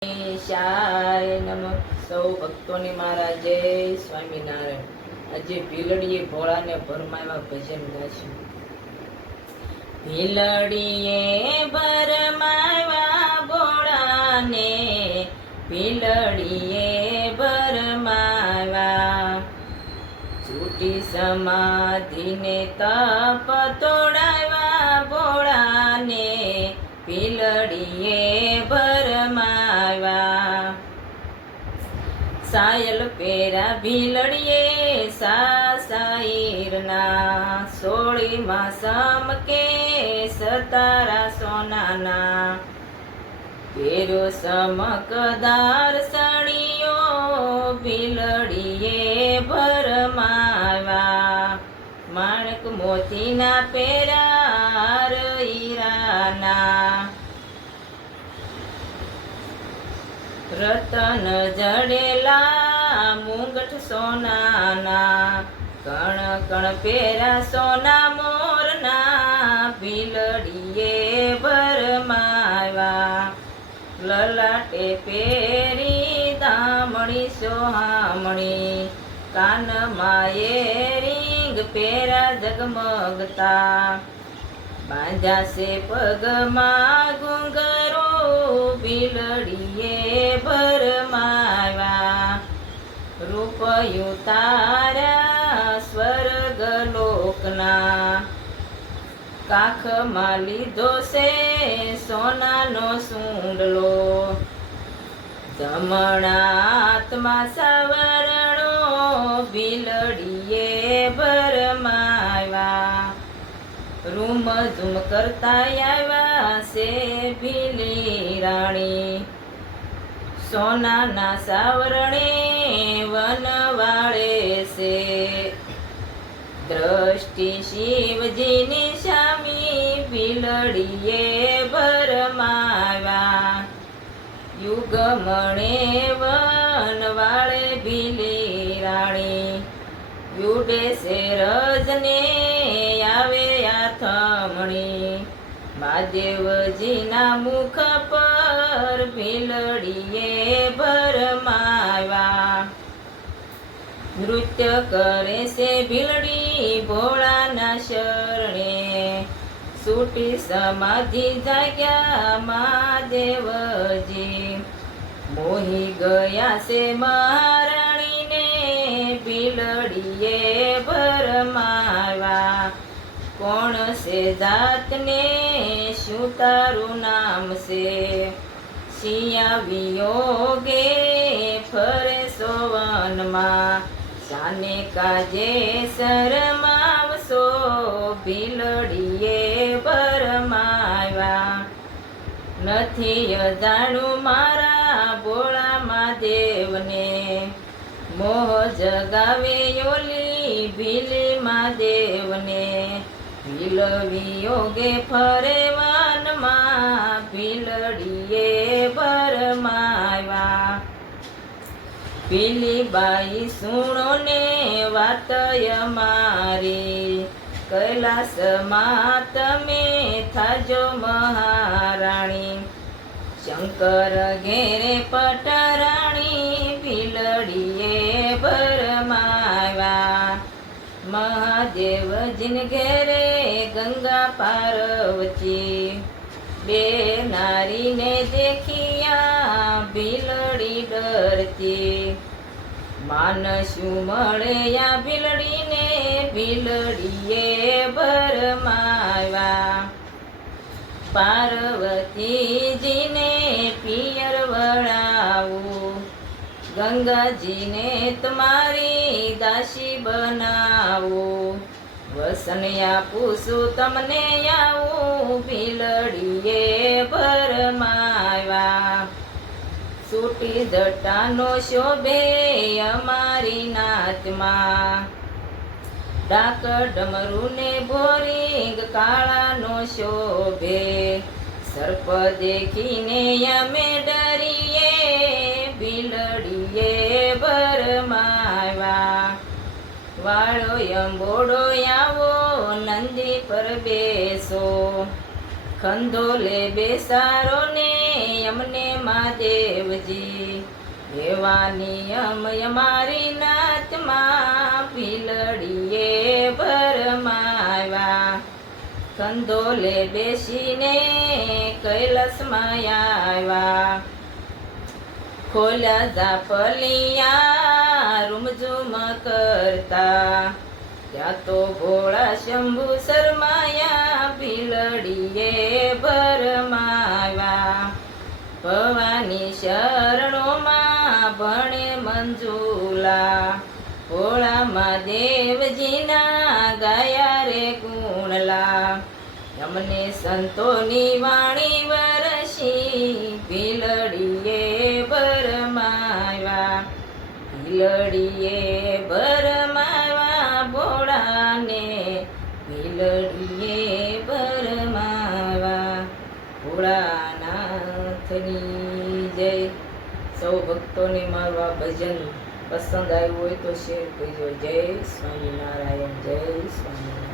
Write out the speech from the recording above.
શાય નમઃ. સૌ ભક્તોને મારા જય સ્વામિનારાયણ. આજે ભીલડીએ ભોળાને ભરમાવ્યા ભજન ગાશું. ભીલડીએ ભરમાવ્યા ભોળાને, ભીલડીએ ભરમાવ્યા. છૂટી સમાધિને તપ તોડાવ્યા ભોળાને, ભીલડીએ ભરમાવ્યા. સાયલ પેરા ભીલડીએ સાઈરના, સોળીમાં સમકે સતારા સોનાના. પેરો સમકદાર સણિયો ભીલડીએ ભરમાવ્યા. માણક મોતીના પેરા હીરાના, રતન જડેલા મુંગઠ સોનાના. કણ કણ પેરા સોના મોરના, ભીલડીએ ભરમાવ્યા. લલાટે પેરી દામણી સોહામણી, કાનમાં રીંગ પેરા જગમગતા. બાંધ્યા છે પગમાં ઘૂંઘરો, ભીલડીએ ભરમાવ્યા. રૂપયું તારા સ્વર્ગ લોકના, કાખમાં લીધો છે સોનાનો સુંડલો. જમણાત્મા સવરણો, ભીલડીએ ભરમાવ્યા. રૂમ ઝુમ કરતા આવ્યા છે ભીલી રાણી, સોનાના સાવરણે વનવાળે છે. દ્રષ્ટિ શિવજીની સામી, ભીલડીએ ભરમાવ્યા. યુગમણે વનવાળે ભીલી રાણી, યુડે છે રજને આવે આથમણી. મહાદેવજીના મુખ પર ભીલડીએ ભરમાવ્યા. નૃત્ય કરે છે ભીલડી ભોળાના શરણે, છૂટી સમાધિ જાગ્યા મહાદેવજી. મોહી ગયા છે મહારાણીને, ભીલડીએ ભરમાવ્યા. કોણ છે જાતને શું તારું નામ છે, શિયા વિયોગે ફરે સોવનમાં. શાને કાજે શરમાવશો, ભીલડીએ ભરમાવ્યા. નથી અજાણું મારા ભોળા મહાદેવને, મોહ જગાવે ઓલી ભીલી મહાદેવને. ભીલ વિયોગે ફરે વનમાં, ભીલડીએ ભરમાવ્યા. ભીલી બાઈ સુણો ને વાતય મારી, કૈલાસમાં તમે થાજો મહારાણી. શંકર ઘેરે પટરાણી, ભીલડીએ ભરમાવ્યા. મહાદેવજીને ઘેરે ગંગા પાર્વતી, બે નારીને દેખિયા ભીલડી ડરતી. માનશું મળે આ ભીલડીને, ભીલડીએ ભરમાવ્યા. પાર્વતીજીને પિયર વળાવું, ગંગાજીને તમારી દાસી બનાવું. વસન આપું છું તમને આવું, ભીલડીએ ભરમાવ્યા. છૂટી જટાનો શોભે અમારી નાતમાં, ડાક ડમરુને ભોરીંગ કાળાનો શોભે. સર્પ દેખીને અમે ડરીએ, ભીલડીએ ભરમાવ્યા. વાળો અંબોડો આવો નંદી પર બેસો, ખંધોલે બેસારો ને અમને મહાદેવજી, એવા નિયમ અમારી નાતમાં ભીલડીએ ભરમાવ્યા. ખંધોલે બેસીને કૈલાસમાં આવ્યા, ખોલ્યા જાપલિયા રૂમઝૂમ કરતા, ત્યાં તો ભોળા શંભુ શરમાયા ભીલડીએ ભરમાવ્યા. ભવાની શરણોમાં ભણે મંજુલા, ભોળા મહાદેવજીના ગાયા રે ગુણલા. અમને સંતોની વાણી વરસી ભીલડીએ ભરમાવ્યા, ભીલડીએ ભરમાવ્યા ભોળાને, ભીલડીએ ભરમાવ્યા. ભોળાનાથની જય. સૌ ભક્તોને મારું આ ભજન પસંદ આવ્યું હોય તો શેર કરજો. જય સ્વામિનારાયણ, જય સ્વામિનારાયણ.